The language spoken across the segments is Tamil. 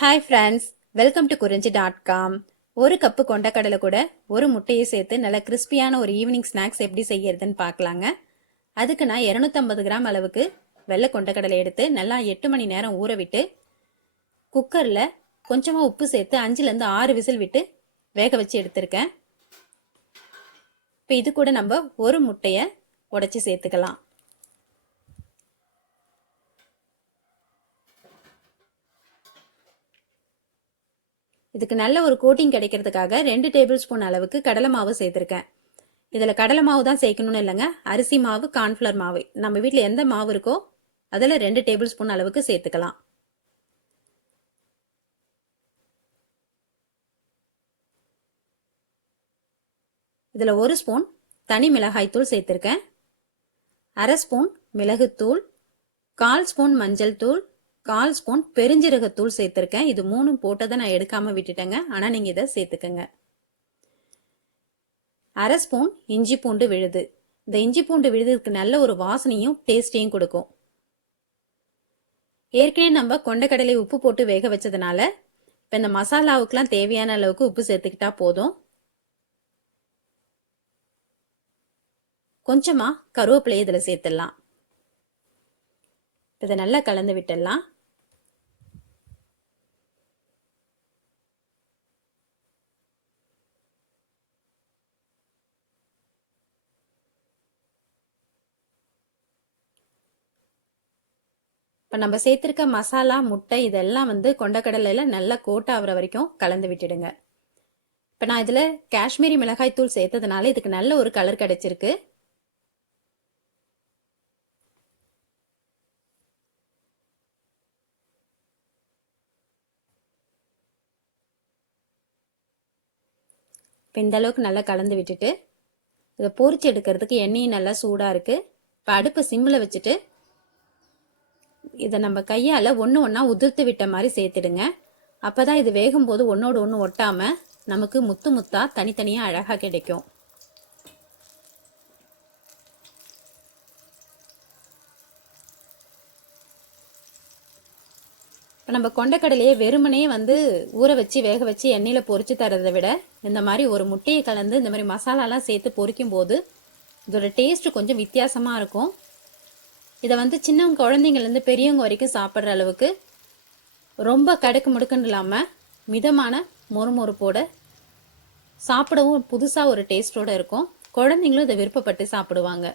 ஹாய் ஃப்ரெண்ட்ஸ், வெல்கம் டு குறிஞ்சி.com. ஒரு கப்பு கொண்டக்கடலை கூட ஒரு முட்டையை சேர்த்து நல்ல கிறிஸ்பியான ஒரு ஈவினிங் ஸ்நாக்ஸ் எப்படி செய்யறதுன்னு பார்க்கலாங்க. அதுக்கு நான் 250 கிராம் அளவுக்கு வெள்ளை கொண்டக்கடலை எடுத்து நல்லா 8 மணி நேரம் ஊற விட்டு குக்கரில் கொஞ்சமாக உப்பு சேர்த்து 5லேருந்து 6 விசில் விட்டு வேக வச்சு எடுத்திருக்கேன். இப்போ இது கூட நம்ம ஒரு முட்டையை உடைச்சி சேர்த்துக்கலாம். இதுக்கு நல்ல ஒரு கோட்டிங் கிடைக்கிறதுக்காக 2 டேபிள் ஸ்பூன் அளவுக்கு கடலை மாவு சேர்த்துருக்கேன். இதில் கடலை மாவு தான் சேர்க்கணும்னு இல்லைங்க, அரிசி மாவு, கார்ன்ஃப்ளவர் மாவு, நம்ம வீட்டில் எந்த மாவு இருக்கோ அதில் 2 டேபிள் ஸ்பூன் அளவுக்கு சேர்த்துக்கலாம். இதில் 1 ஸ்பூன் தனி மிளகாய் தூள் சேர்த்துருக்கேன், 1/2 ஸ்பூன் மிளகுத்தூள், 1/4 ஸ்பூன் மஞ்சள் தூள், 1/4 ஸ்பூன் பெருஞ்சீரகத்தூள் சேர்த்துருக்கேன். இது 3 போட்டதை நான் எடுக்காம விட்டுட்டேங்க, ஆனால் நீங்கள் இதை சேர்த்துக்கங்க. 1/2 ஸ்பூன் இஞ்சி பூண்டு விழுது. இந்த இஞ்சி பூண்டு விழுதுக்கு நல்ல ஒரு வாசனையும் டேஸ்டையும் கொடுக்கும். ஏற்கனவே நம்ம கொண்டக்கடலை உப்பு போட்டு வேக வச்சதுனால இப்போ இந்த மசாலாவுக்குலாம் தேவையான அளவுக்கு உப்பு சேர்த்துக்கிட்டா போதும். கொஞ்சமா கருவேப்பிலையை இதில் சேர்த்துடலாம். இதை நல்லா கலந்து விட்டுடலாம். இப்போ நம்ம சேர்த்துருக்க மசாலா, முட்டை இதெல்லாம் கொண்டக்கடலையில் நல்லா கோட் ஆகிற வரைக்கும் கலந்து விட்டுடுங்க. இப்போ நான் இதில் காஷ்மீரி மிளகாய் தூள் சேர்த்ததுனால இதுக்கு நல்ல ஒரு கலர் கிடைச்சிருக்கு. இப்போ இந்த அளவுக்கு நல்லா கலந்து விட்டுட்டு இதை பொரிச்சு எடுக்கிறதுக்கு எண்ணெயும் நல்லா சூடாக இருக்குது. இப்போ அடுப்பை சிம்மில் வச்சுட்டு இதை நம்ம கையால் ஒன்று ஒன்றா உதிர்த்து விட்ட மாதிரி சேர்த்துடுங்க. அப்போ தான் இது வேகும்போது ஒன்றோடு ஒன்று ஒட்டாமல் நமக்கு முத்து முத்தாக தனித்தனியாக அழகாக கிடைக்கும். இப்போ நம்ம கொண்டக்கடலையே வெறுமனே ஊற வச்சு வேக வச்சு எண்ணெயில் பொரிச்சு தரதை விட இந்த மாதிரி ஒரு முட்டையை கலந்து இந்த மாதிரி மசாலாலாம் சேர்த்து பொரிக்கும் போது இதோட டேஸ்ட்டு கொஞ்சம் வித்தியாசமாக இருக்கும். இதை சின்ன குழந்தைங்கள்லேருந்து பெரியவங்க வரைக்கும் சாப்பிட்ற அளவுக்கு ரொம்ப கடுக்கு முடுக்குன்னு இல்லாமல் மிதமான மொறுமொறுப்போட சாப்பிடவும் புதுசாக ஒரு டேஸ்ட்டோடு இருக்கும். குழந்தைங்களும் இதை விருப்பப்பட்டு சாப்பிடுவாங்க.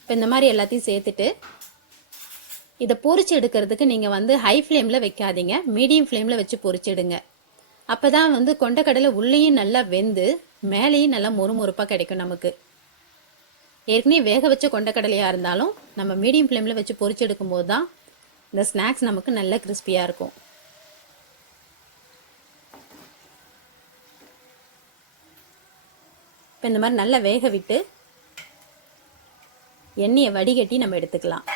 இப்போ இந்த மாதிரி எல்லாத்தையும் சேர்த்துட்டு இதை பொரிச்சு எடுக்கிறதுக்கு நீங்கள் ஹை ஃப்ளேமில் வைக்காதீங்க, மீடியம் ஃப்ளேமில் வச்சு பொரிச்சிடுங்க. அப்போ தான் கொண்டக்கடலை உள்ளேயும் நல்லா வெந்து மேலேயும் நல்லா மொறுமொறுப்பாக கிடைக்கும் நமக்கு. ஏற்கனவே வேக வச்ச கொண்டக்கடலையாக இருந்தாலும் நம்ம மீடியம் ஃப்ளேமில் வச்சு பொரிச்சு எடுக்கும்போது தான் இந்த ஸ்நாக்ஸ் நமக்கு நல்ல கிறிஸ்பியாக இருக்கும். இப்போ இந்த மாதிரி நல்லா வேக விட்டு எண்ணெயை வடிகட்டி நம்ம எடுத்துக்கலாம்.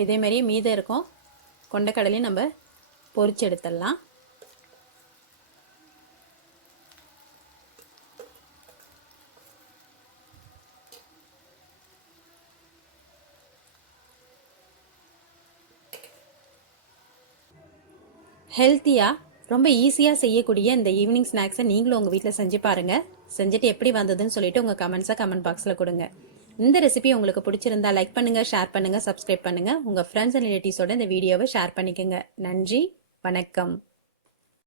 இதே மாதிரியே மீதம் இருக்கும் கொண்டக்கடலையும் நம்ம பொரிச்சு எடுத்துடலாம். ஹெல்த்தியாக ரொம்ப ஈஸியாக செய்யக்கூடிய இந்த ஈவினிங் ஸ்நாக்ஸை நீங்களும் உங்கள் வீட்டில் செஞ்சு பாருங்கள். செஞ்சுட்டு எப்படி வந்ததுன்னு சொல்லிட்டு உங்கள் கமெண்ட்ஸை கமெண்ட் பாக்ஸில் கொடுங்க. இந்த ரெசிபி உங்களுக்கு பிடிச்சிருந்தா லைக் பண்ணுங்க, ஷேர் பண்ணுங்க, சப்ஸ்கிரைப் பண்ணுங்க. உங்க ஃப்ரெண்ட்ஸ் அண்ட் ரிலேட்டிவ்ஸோட இந்த வீடியோவை ஷேர் பண்ணிக்கோங்க. நன்றி, வணக்கம்.